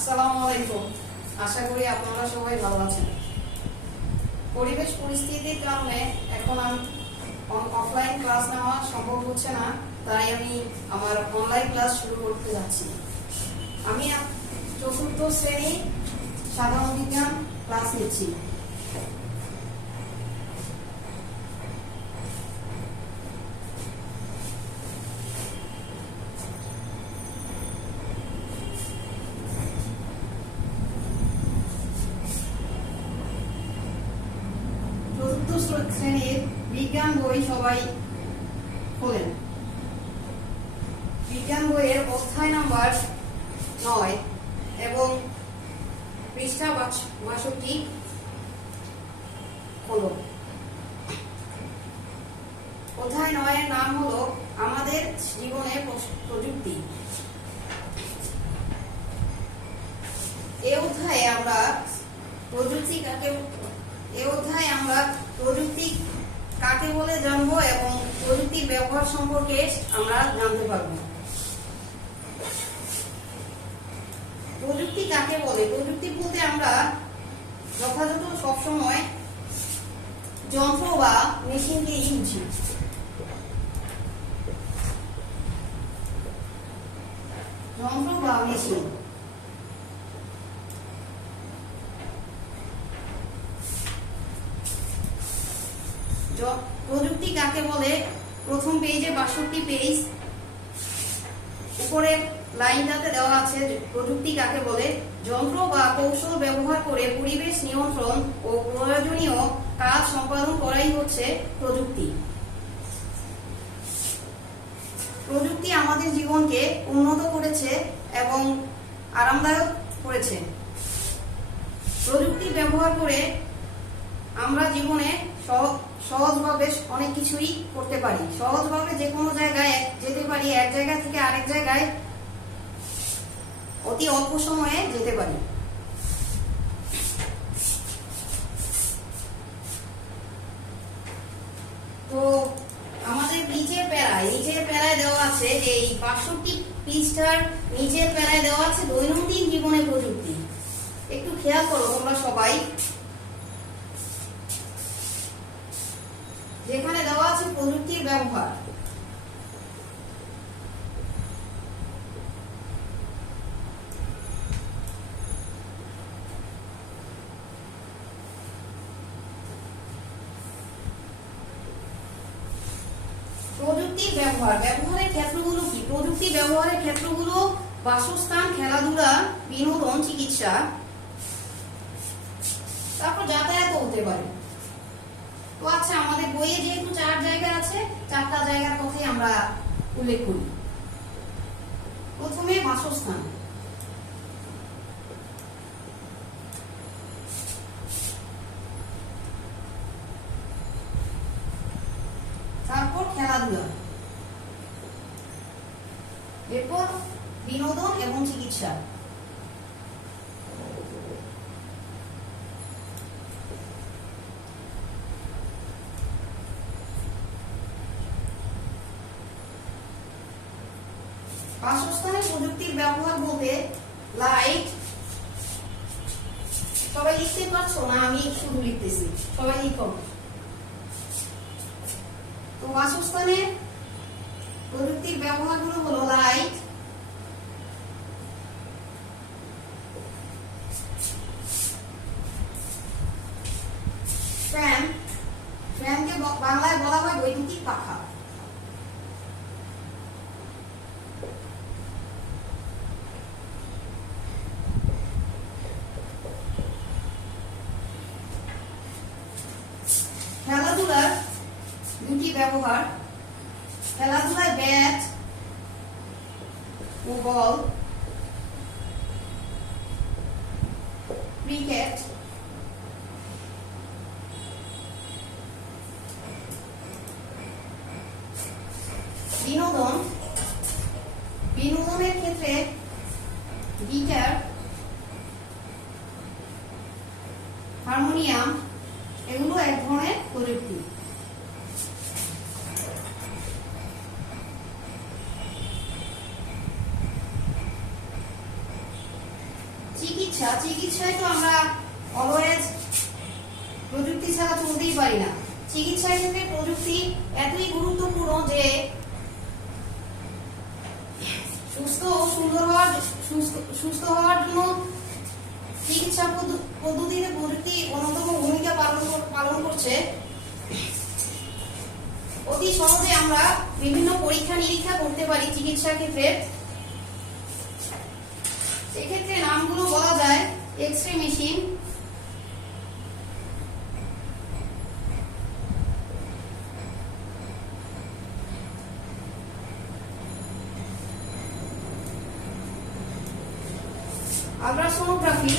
আসসালামু আলাইকুম। আশা করি আপনারা সবাই ভালো আছেন। পরিবেশ পরিস্থিতির কারণে এখন আমি অফলাইন ক্লাস নেওয়া সম্ভব হচ্ছে না, তাই আমি আমার অনলাইন ক্লাস শুরু করতে যাচ্ছি। আমি চতুর্থ শ্রেণী সাধারণ বিজ্ঞান ক্লাস নিচ্ছি। চতুর্থ শ্রেণীর বিজ্ঞান বই সবাই খোলেন। বিজ্ঞান বইয়ের অধ্যায় নাম্বার 9 এবং পৃষ্ঠা 62 হলো। অধ্যায় 9 এর নাম হলো আমাদের জীবনে প্রযুক্তি। এই অধ্যায়ে আমরা প্রযুক্তি কাকে বলে জানবো এবং প্রযুক্তির ব্যবহার সম্পর্কে আমরা জানতে পারবো। প্রযুক্তি কাকে বলে? প্রযুক্তি বলতে আমরা যথাযথ সবসময় যন্ত্র বা মেশিনকে বুঝি। যন্ত্র বা মেশিন। প্রযুক্তি কাকে বলে? প্রথম পেজে 62 পেজ উপরে লাইনটাতে দেওয়া আছে প্রযুক্তি কাকে বলে। যন্ত্র বা কৌশল ব্যবহার করে পরিবেশ নিয়ন্ত্রণ ও প্রয়োজনীয় কাজ সম্পাদন করাই হচ্ছে প্রযুক্তি। প্রযুক্তি আমাদের জীবনকে উন্নত করেছে এবং আরামদায়ক করেছে। প্রযুক্তি ব্যবহার করে আমরা জীবনে সহজভাবে অনেক কিছুই করতে পারি। সহজভাবে যে কোনো জায়গায় যেতে পারি, এক জায়গা থেকে আরেক জায়গায় অতি অল্প সময়ে যেতে পারি। তো আমাদের নিচের প্যারায় দেওয়া আছে, এই 62 পৃষ্ঠার নিচের প্যারায় দেওয়া আছে দৈনন্দিন জীবনে প্রযুক্তি। একটু খেয়াল করো তোমরা সবাই, যেখানে দেওয়া আছে প্রযুক্তির ব্যবহার। প্রযুক্তির ব্যবহারের ক্ষেত্রগুলো কি? প্রযুক্তি ব্যবহারের ক্ষেত্রগুলো বাসস্থান, খেলাধুলা, বিনোদন, চিকিৎসা, তারপর যাতায়াত হতে পারে। তো আচ্ছা, আমাদের বইয়ে যেহেতু 4 জায়গা আছে, 4টা জায়গার কথাই আমরা উল্লেখ করি। প্রথমে বাসস্থান। তারপর খেলাধুলা, এরপর বিনোদন এবং চিকিৎসা। বাসস্থানে প্রযুক্তির ব্যবহার বলতে লাইট, সবাই লিখতে পারছো না? আমি শুধু লিখতেছি, সবাই লিখো। তো বাসস্থানে প্রযুক্তির ব্যবহারগুলো হলো লাইট, ফ্যান, ফ্যানকে বাংলায় বলা হয় বৈদ্যুতিক পাখা, খেলাধুলার দুটি ব্যবহার। খেলাধুলায় ব্যাট ও বল, ক্রিকেট, বিনোদনের ক্ষেত্রে গিটার, হারমোনিয়াম, এগুলো এক ধরনের প্রযুক্তি। চিকিৎসায় তো আমরা অলওয়েজ প্রযুক্তি ছাড়া চলতেই পারি না। চিকিৎসার ক্ষেত্রে প্রযুক্তি এতই গুরুত্বপূর্ণ যে সুস্থ ও সুন্দর হওয়ার সুস্থ হওয়ার জন্য চিকিৎসা পদ্ধতিতে প্রযুক্তি অন্যতম ভূমিকা পালন করছে। অতি সহজে আমরা বিভিন্ন পরীক্ষা নিরীক্ষা করতে পারি চিকিৎসার ক্ষেত্রে। এক্ষেত্রে নামগুলো বলা যায় এক্স-রে মেশিন, আল্ট্রাসোনোগ্রাফি,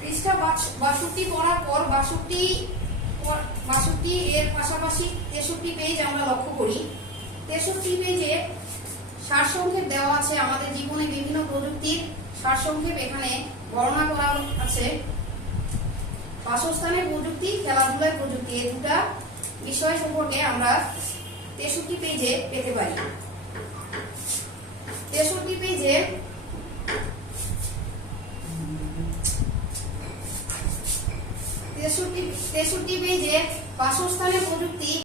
পৃষ্ঠা 62 পড়ার পর 62 এর পাশাপাশি 63 পেজ আমরা লক্ষ্য করি। 63 পেজে সারসংক্ষেপ দেওয়া আছে, আমাদের জীবনে বিভিন্ন প্রযুক্তির সারসংক্ষেপ এখানে বর্ণনা করা আছে। বাসস্থানের প্রযুক্তি, খেলাধুলার প্রযুক্তি, এই দুটা বিষয় সম্পর্কে আমরা 63 পেজে পেতে পারি। 63 পেজে বাসস্থানের প্রযুক্তি